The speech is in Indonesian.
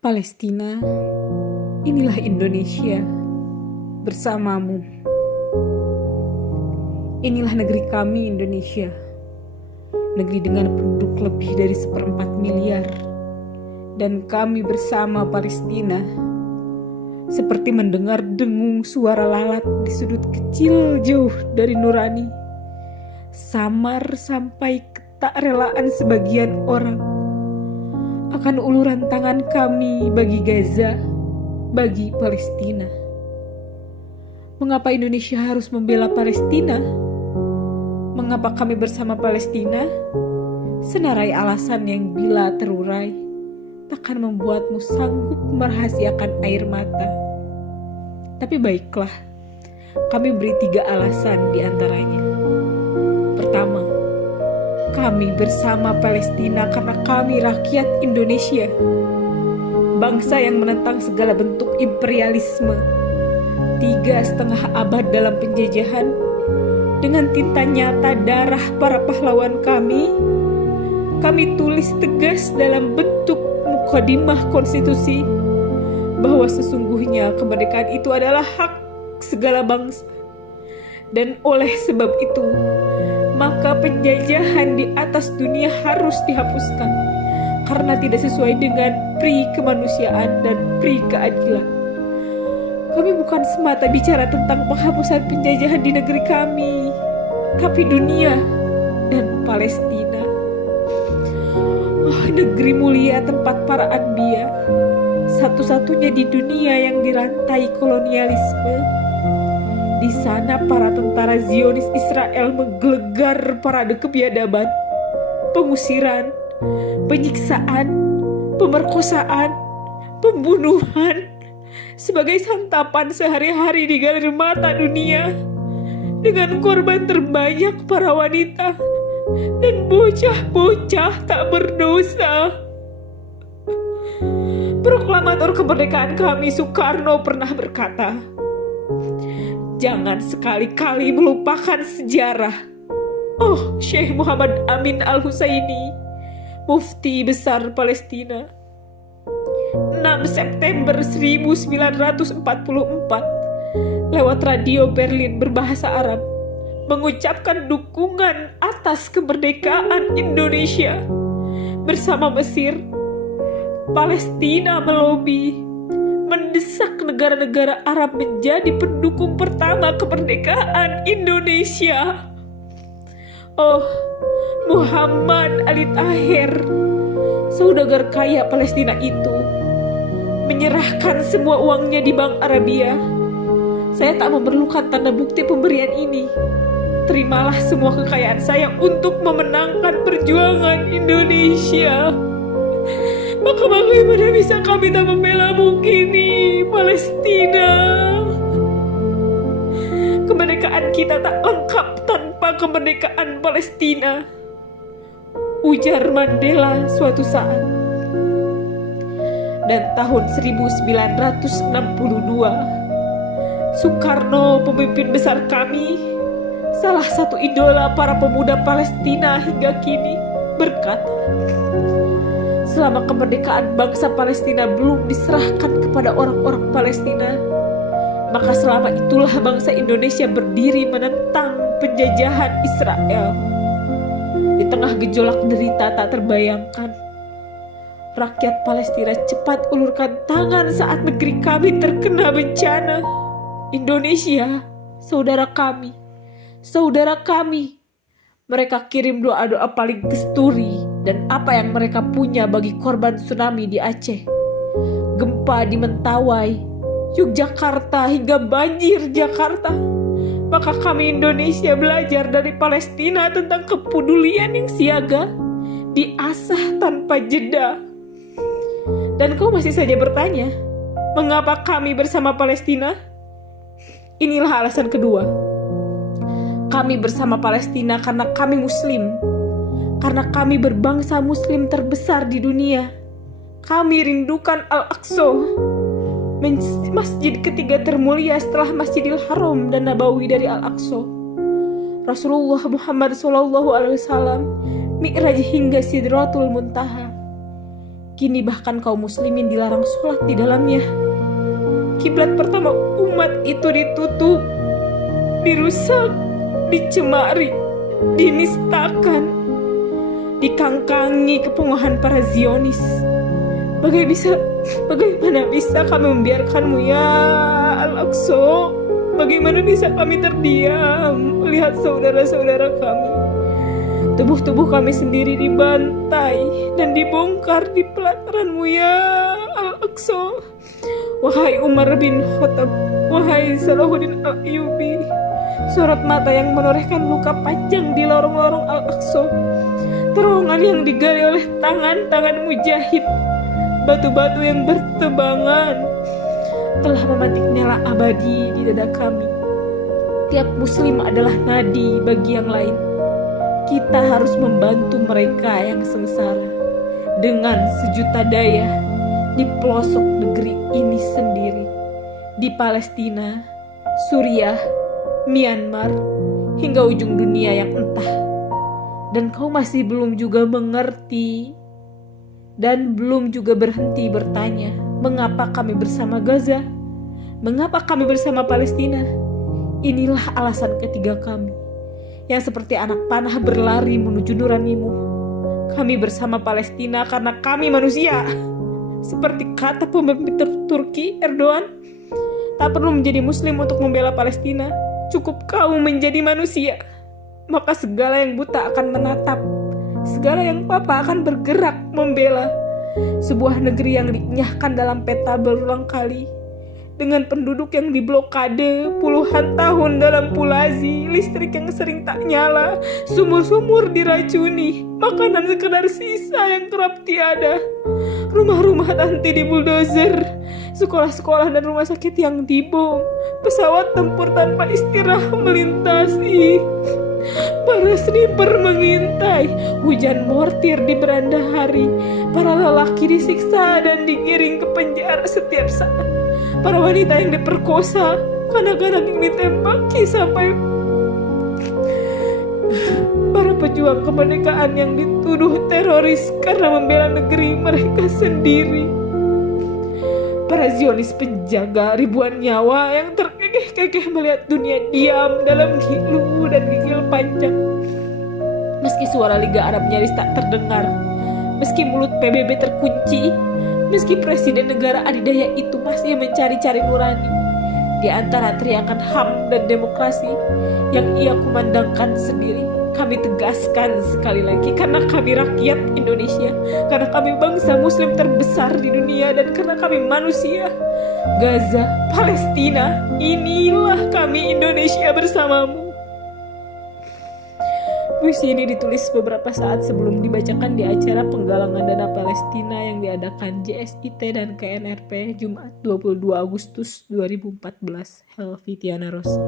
Palestina, inilah Indonesia bersamamu. Inilah negeri kami, Indonesia. Negeri dengan penduduk lebih dari 1/4 miliar. Dan kami bersama Palestina seperti mendengar dengung suara lalat di sudut kecil jauh dari nurani. Samar sampai ketakrelaan sebagian orang akan uluran tangan kami bagi Gaza, bagi Palestina. Mengapa Indonesia harus membela Palestina? Mengapa kami bersama Palestina? Senarai alasan yang bila terurai takkan membuatmu sanggup merahasiakan air mata. Tapi baiklah, kami beri 3 alasan di antaranya. Pertama, kami bersama Palestina karena kami rakyat Indonesia, bangsa yang menentang segala bentuk imperialisme. 3,5 abad dalam penjajahan, dengan tinta nyata darah para pahlawan kami tulis tegas dalam bentuk mukadimah konstitusi bahwa sesungguhnya kemerdekaan itu adalah hak segala bangsa. Dan oleh sebab itu, maka penjajahan di atas dunia harus dihapuskan karena tidak sesuai dengan pri kemanusiaan dan pri keadilan. Kami bukan semata bicara tentang penghapusan penjajahan di negeri kami, tapi dunia dan Palestina. Negeri mulia tempat para anbiya, satu-satunya di dunia yang dirantai kolonialisme. Di sana para tentara Zionis Israel menggelegar parade kebiadaban, pengusiran, penyiksaan, pemerkosaan, pembunuhan sebagai santapan sehari-hari di galeri mata dunia, dengan korban terbanyak para wanita dan bocah-bocah tak berdosa. Proklamator kemerdekaan kami Soekarno pernah berkata, "Jangan sekali-kali melupakan sejarah." Syekh Muhammad Amin Al-Husaini, Mufti Besar Palestina, 6 September 1944, lewat radio Berlin berbahasa Arab, mengucapkan dukungan atas kemerdekaan Indonesia. Bersama Mesir, Palestina melobi, mendesak negara-negara Arab menjadi pendukung pertama kemerdekaan Indonesia. Muhammad Ali Tahir, saudagar kaya Palestina itu, menyerahkan semua uangnya di Bank Arabia. Saya tak memerlukan tanda bukti pemberian ini. Terimalah semua kekayaan saya untuk memenangkan perjuangan Indonesia. Maka bagaimana bisa kami tak membela kini Palestina? Kemerdekaan kita tak lengkap tanpa kemerdekaan Palestina, ujar Mandela suatu saat. Dan tahun 1962, Soekarno, pemimpin besar kami, salah satu idola para pemuda Palestina hingga kini, berkata, selama kemerdekaan bangsa Palestina belum diserahkan kepada orang-orang Palestina, maka selama itulah bangsa Indonesia berdiri menentang penjajahan Israel. Di tengah gejolak derita tak terbayangkan, rakyat Palestina cepat ulurkan tangan saat negeri kami terkena bencana. Indonesia, saudara kami. Mereka kirim doa-doa paling kesturi dan apa yang mereka punya bagi korban tsunami di Aceh, gempa di Mentawai, Yogyakarta hingga banjir Jakarta. Maka kami Indonesia belajar dari Palestina tentang kepedulian yang siaga, diasah tanpa jeda. Dan kau masih saja bertanya, mengapa kami bersama Palestina? Inilah alasan kedua. Kami bersama Palestina karena kami Muslim, karena kami berbangsa Muslim terbesar di dunia. Kami rindukan Al-Aqsa, masjid ketiga termulia setelah Masjidil Haram dan Nabawi dari Al-Aqsa. Rasulullah Muhammad SAW Mi'raj hingga Sidratul Muntaha. Kini bahkan kaum muslimin dilarang sholat di dalamnya. Kiblat pertama umat itu ditutup, dirusak, dicemari, dinistakan, dikangkangi kepunguhan para Zionis. Bagaimana bisa kami membiarkanmu ya Al-Aqsa? Bagaimana bisa kami terdiam melihat saudara-saudara kami, tubuh-tubuh kami sendiri dibantai dan dibongkar di pelataranmu ya Al-Aqsa? Wahai Umar bin Khattab, wahai Salahuddin Al-Ayyubi, sorot mata yang menorehkan luka panjang di lorong-lorong Al-Aqsa, terowongan yang digali oleh tangan-tangan mujahid, batu-batu yang bertebangan telah memantik nyala abadi di dada kami. Tiap muslim adalah nadi bagi yang lain. Kita harus membantu mereka yang sengsara dengan sejuta daya di pelosok negeri ini sendiri, di Palestina, Suriah, Myanmar, hingga ujung dunia yang entah. Dan kau masih belum juga mengerti dan belum juga berhenti bertanya, mengapa kami bersama Gaza? Mengapa kami bersama Palestina? Inilah alasan ketiga kami, yang seperti anak panah berlari menuju nuranimu. Kami bersama Palestina karena kami manusia. Seperti kata pemimpin Turki Erdogan, tak perlu menjadi muslim untuk membela Palestina, cukup kamu menjadi manusia. Maka segala yang buta akan menatap, segala yang papa akan bergerak membela. Sebuah negeri yang dinyahkan dalam peta berulang kali, dengan penduduk yang diblokade puluhan tahun dalam pulazi, listrik yang sering tak nyala, sumur-sumur diracuni, makanan sekedar sisa yang kerap tiada, rumah-rumah tanti dibuldozer, sekolah-sekolah dan rumah sakit yang dibom, pesawat tempur tanpa istirahat melintasi, para sniper mengintai, hujan mortir di beranda hari, para lelaki disiksa dan digiring ke penjara setiap saat, para wanita yang diperkosa, kanak-kanak yang ditembaki, sampai para pejuang kemerdekaan yang dituduh teroris karena membela negeri mereka sendiri, para Zionis penjaga ribuan nyawa yang terkekeh-kekeh melihat dunia diam dalam ngilu dan gigil panjang. Meski suara Liga Arab nyaris tak terdengar, meski mulut PBB terkunci, meski presiden negara adidaya itu masih mencari-cari nurani di antara teriakan HAM dan demokrasi yang ia kumandangkan sendiri, kami tegaskan sekali lagi, karena kami rakyat Indonesia, karena kami bangsa muslim terbesar di dunia, dan karena kami manusia, Gaza, Palestina, inilah kami Indonesia bersamamu. Puisi ini ditulis beberapa saat sebelum dibacakan di acara penggalangan dana Palestina yang diadakan JSIT dan KNRP Jumat 22 Agustus 2014. Helvi Tiana Rosa.